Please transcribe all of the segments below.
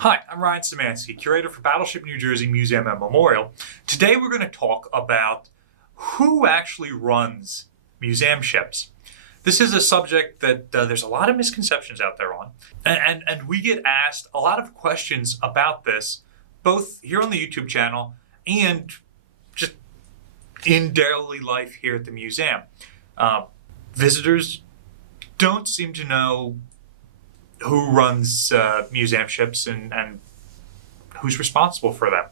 Hi, I'm Ryan Szymanski, curator for Battleship New Jersey Museum and Memorial. Today we're going to talk about who actually runs museum ships. This is a subject that there's a lot of misconceptions out there on, and we get asked a lot of questions about this, both here on the YouTube channel and just in daily life here at the museum. Visitors don't seem to know who runs museum ships and who's responsible for them.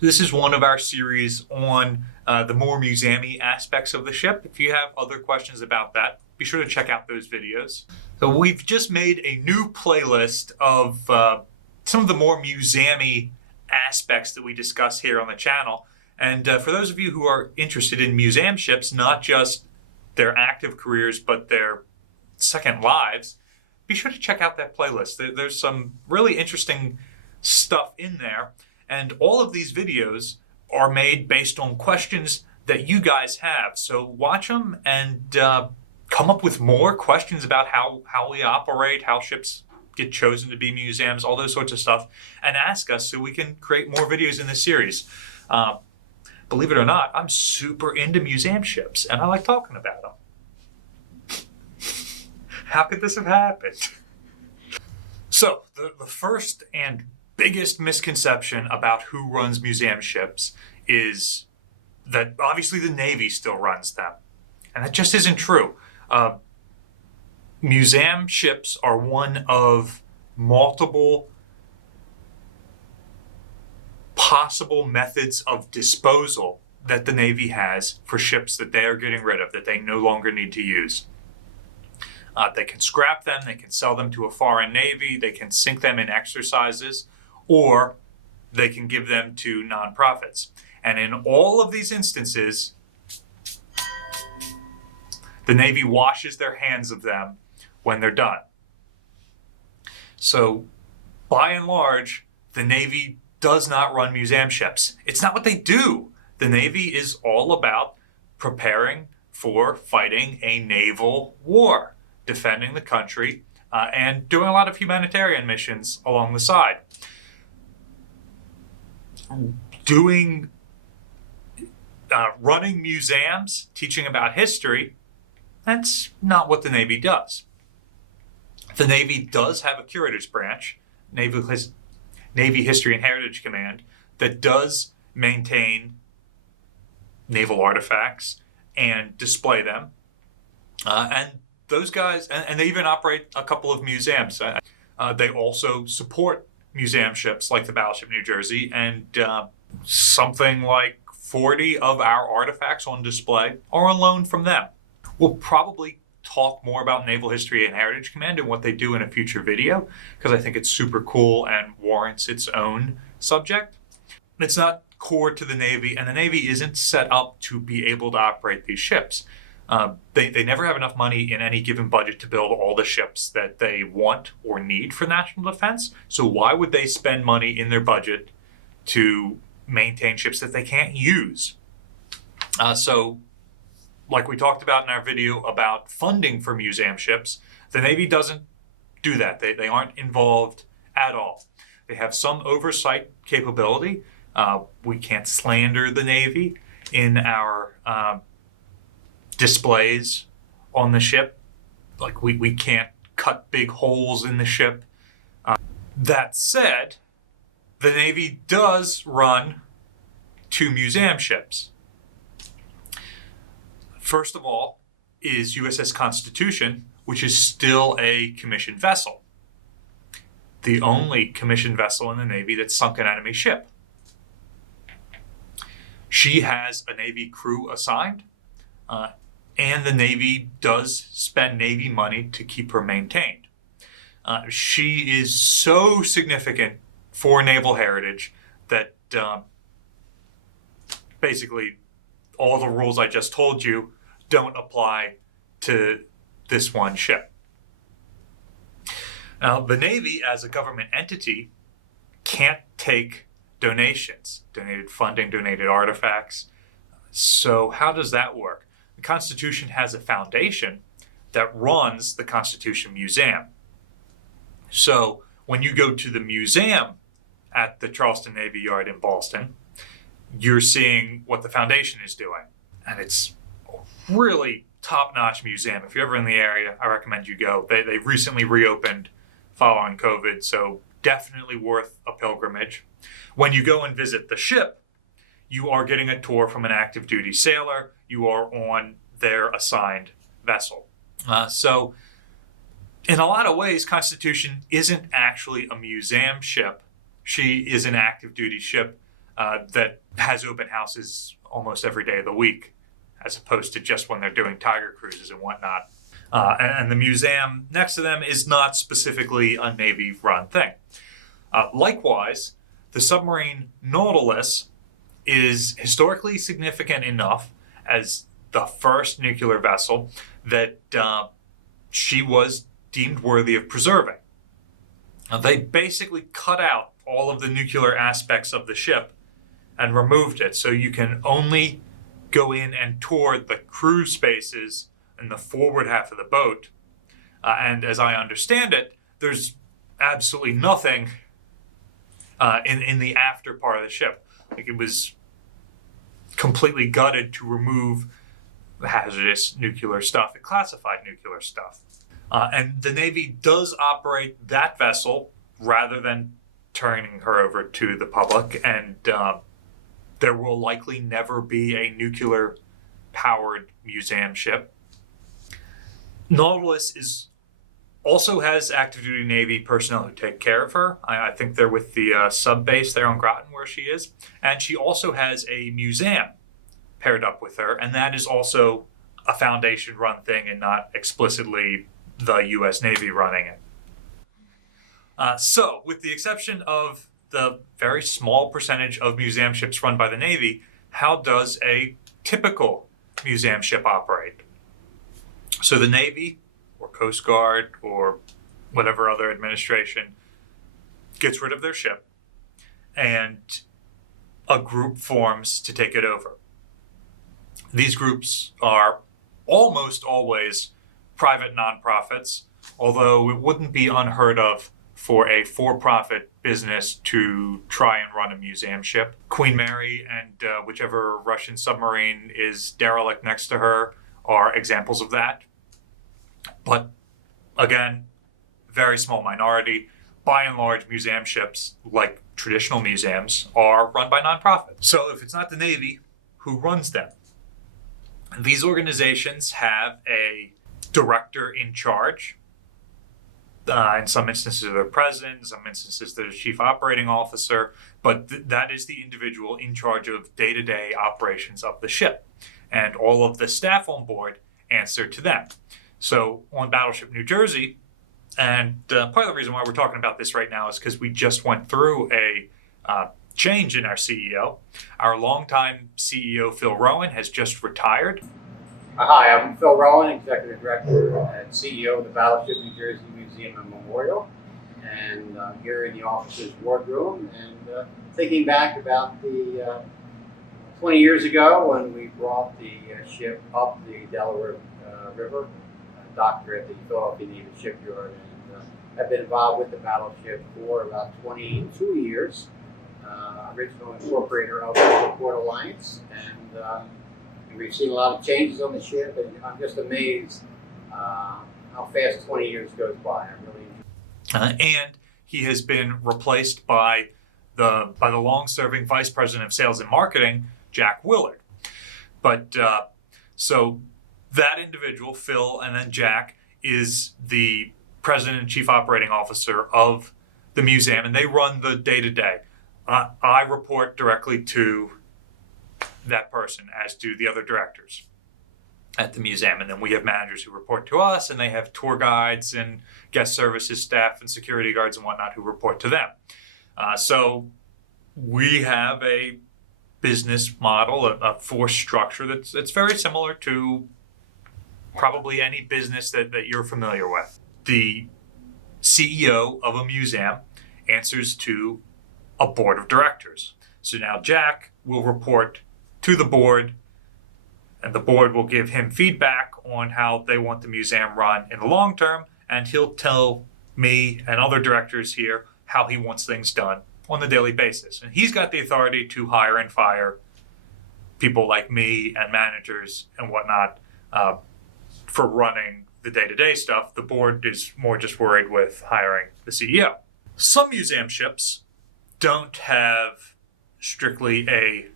This is one of our series on the more museum-y aspects of the ship. If you have other questions about that, be sure to check out those videos. So we've just made a new playlist of some of the more museum-y aspects that we discuss here on the channel. And for those of you who are interested in museum ships, not just their active careers, but their second lives, be sure to check out that playlist. There's some really interesting stuff in there. And all of these videos are made based on questions that you guys have. So watch them and come up with more questions about how we operate, how ships get chosen to be museums, all those sorts of stuff, and ask us so we can create more videos in this series. Believe it or not, I'm super into museum ships and I like talking about them. How could this have happened? So, the first and biggest misconception about who runs museum ships is that obviously the Navy still runs them. And that just isn't true. Museum ships are one of multiple possible methods of disposal that the Navy has for ships that they are getting rid of, that they no longer need to use. They can scrap them, they can sell them to a foreign navy, they can sink them in exercises, or they can give them to nonprofits. And in all of these instances, the Navy washes their hands of them when they're done. So, by and large, the Navy does not run museum ships. It's not what they do. The Navy is all about preparing for fighting a naval war, defending the country, and doing a lot of humanitarian missions along the side. Running museums, teaching about history, that's not what the Navy does. The Navy does have a curators branch, Navy History and Heritage Command, that does maintain naval artifacts and display them. And those guys, and they even operate a couple of museums. They also support museum ships like the Battleship New Jersey, and something like 40 of our artifacts on display are on loan from them. We'll probably talk more about Naval History and Heritage Command and what they do in a future video, because I think it's super cool and warrants its own subject. It's not core to the Navy, and the Navy isn't set up to be able to operate these ships. They never have enough money in any given budget to build all the ships that they want or need for national defense. So why would they spend money in their budget to maintain ships that they can't use? So like we talked about in our video about funding for museum ships, the Navy doesn't do that. They aren't involved at all. They have some oversight capability. We can't slander the Navy in our displays on the ship. Like we can't cut big holes in the ship. That said, the Navy does run 2 museum ships. First of all is USS Constitution, which is still a commissioned vessel. The only commissioned vessel in the Navy that sunk an enemy ship. She has a Navy crew assigned, and the Navy does spend Navy money to keep her maintained. She is so significant for naval heritage that basically all the rules I just told you don't apply to this one ship. Now, the Navy, as a government entity, can't take donations, donated funding, donated artifacts. So how does that work? The Constitution has a foundation that runs the Constitution Museum. So When you go to the museum at the Charleston Navy Yard in Boston, you're seeing what the foundation is doing. And it's a really top-notch museum. If you're ever in the area, I recommend you go. They recently reopened following COVID, so definitely worth a pilgrimage. When you go and visit the ship, you are getting a tour from an active duty sailor. You are on their assigned vessel. So in a lot of ways, Constitution isn't actually a museum ship. She is an active duty ship that has open houses almost every day of the week, as opposed to just when they're doing Tiger cruises and whatnot. And the museum next to them is not specifically a Navy-run thing. Likewise, the submarine Nautilus is historically significant enough as the first nuclear vessel that she was deemed worthy of preserving. They basically cut out all of the nuclear aspects of the ship and removed it, so you can only go in and tour the crew spaces in the forward half of the boat. And as I understand it, there's absolutely nothing in the after part of the ship. Like, it was completely gutted to remove hazardous nuclear stuff and classified nuclear stuff. And the Navy does operate that vessel rather than turning her over to the public, and there will likely never be a nuclear-powered museum ship. Nautilus also has active duty Navy personnel who take care of her. I think they're with the sub base there on Groton where she is. And she also has a museum paired up with her, and that is also a Foundation run thing and not explicitly the U.S. Navy running it. So, with the exception of the very small percentage of museum ships run by the Navy, how does a typical museum ship operate? So the Navy, or Coast Guard, or whatever other administration gets rid of their ship, and a group forms to take it over. These groups are almost always private nonprofits, although it wouldn't be unheard of for a for-profit business to try and run a museum ship. Queen Mary and whichever Russian submarine is derelict next to her are examples of that. But again, very small minority. By and large, museum ships, like traditional museums, are run by nonprofits. So if it's not the Navy, who runs them? These organizations have a director in charge. In some instances, they're the president. In some instances, they're the chief operating officer. But that is the individual in charge of day-to-day operations of the ship. And all of the staff on board answer to them. So on Battleship New Jersey, and part of the reason why we're talking about this right now is because we just went through a change in our CEO. Our longtime CEO, Phil Rowan, has just retired. Hi, I'm Phil Rowan, Executive Director and CEO of the Battleship New Jersey Museum and Memorial, and here in the officer's wardroom, and thinking back about the 20 years ago when we brought the ship up the Delaware River, docked her at the Philadelphia Naval Shipyard, and I've been involved with the battleship for about 22 years. Original incorporator of the Port Alliance, and we've seen a lot of changes on the ship, and I'm just amazed how fast 20 years goes by. I'm really and he has been replaced by the long-serving Vice President of Sales and Marketing, Jack Willard. But so that individual, Phil, and then Jack, is the President and Chief Operating Officer of the museum, and they run the day-to-day. I report directly to that person, as do the other directors at the museum. And then we have managers who report to us, and they have tour guides and guest services staff and security guards and whatnot who report to them. So we have a business model, a force structure that's very similar to probably any business that you're familiar with. The CEO of a museum answers to a board of directors. So now Jack will report to the board, and the board will give him feedback on how they want the museum run in the long term, and he'll tell me and other directors here how he wants things done on the daily basis. And he's got the authority to hire and fire people like me and managers and whatnot for running the day-to-day stuff. The board is more just worried with hiring the CEO. Some museumships don't have strictly a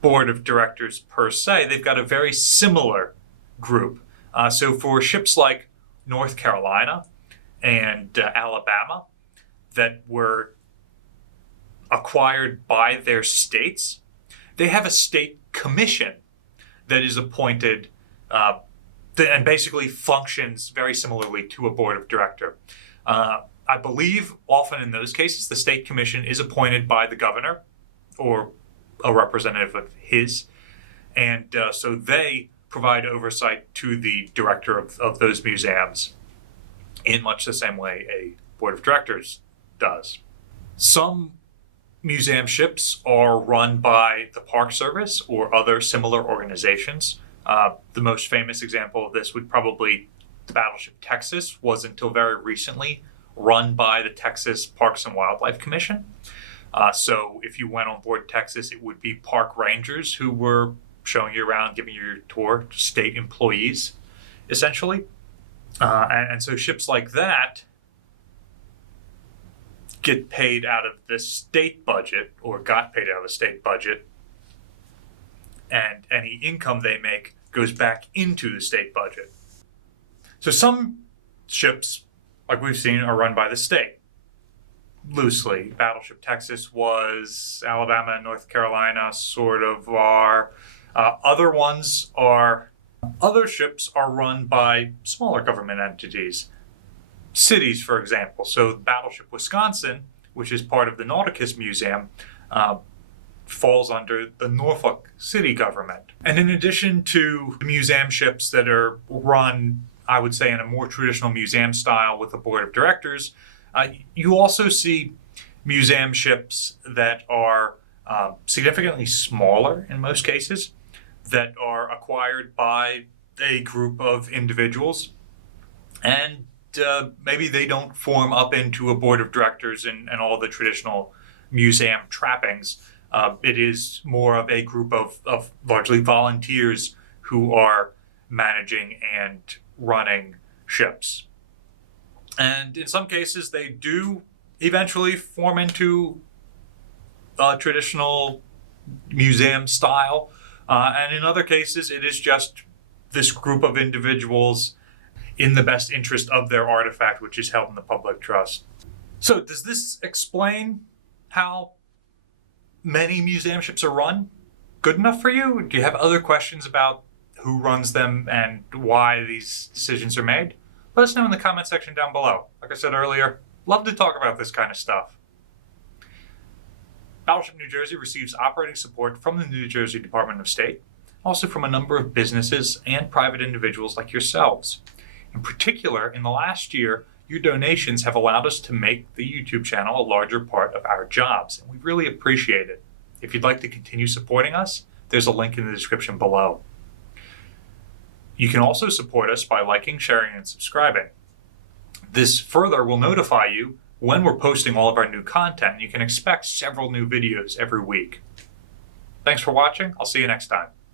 board of directors per se. They've got a very similar group. So for ships like North Carolina and Alabama that were acquired by their states, they have a state commission that is appointed and basically functions very similarly to a board of director. I believe often in those cases, the state commission is appointed by the governor or a representative of his. And so they provide oversight to the director of those museums in much the same way a board of directors does. Some museum ships are run by the Park Service or other similar organizations. The most famous example of this would probably the Battleship Texas, was until very recently run by the Texas Parks and Wildlife Commission. So if you went on board Texas, it would be park rangers who were showing you around, giving you your tour, state employees, essentially. And so ships like that get paid out of the state budget, or got paid out of the state budget, and any income they make goes back into the state budget. So some ships, like we've seen, are run by the state. Loosely. Battleship Texas was, Alabama and North Carolina sort of are. Other ships are run by smaller government entities. Cities, for example. So Battleship Wisconsin, which is part of the Nauticus Museum, falls under the Norfolk city government. And in addition to the museum ships that are run, I would say, in a more traditional museum style with a board of directors, you also see museum ships that are significantly smaller in most cases, that are acquired by a group of individuals, and maybe they don't form up into a board of directors and all the traditional museum trappings. It is more of a group of largely volunteers who are managing and running ships. And in some cases, they do eventually form into a traditional museum style. And in other cases, it is just this group of individuals in the best interest of their artifact, which is held in the public trust. So does this explain how many museum ships are run good enough for you? Do you have other questions about who runs them and why these decisions are made? Let us know in the comment section down below. Like I said earlier, love to talk about this kind of stuff. Battleship New Jersey receives operating support from the New Jersey Department of State, also from a number of businesses and private individuals like yourselves. In particular, in the last year, your donations have allowed us to make the YouTube channel a larger part of our jobs, and we really appreciate it. If you'd like to continue supporting us, there's a link in the description below. You can also support us by liking, sharing, and subscribing. This further will notify you when we're posting all of our new content. You can expect several new videos every week. Thanks for watching. I'll see you next time.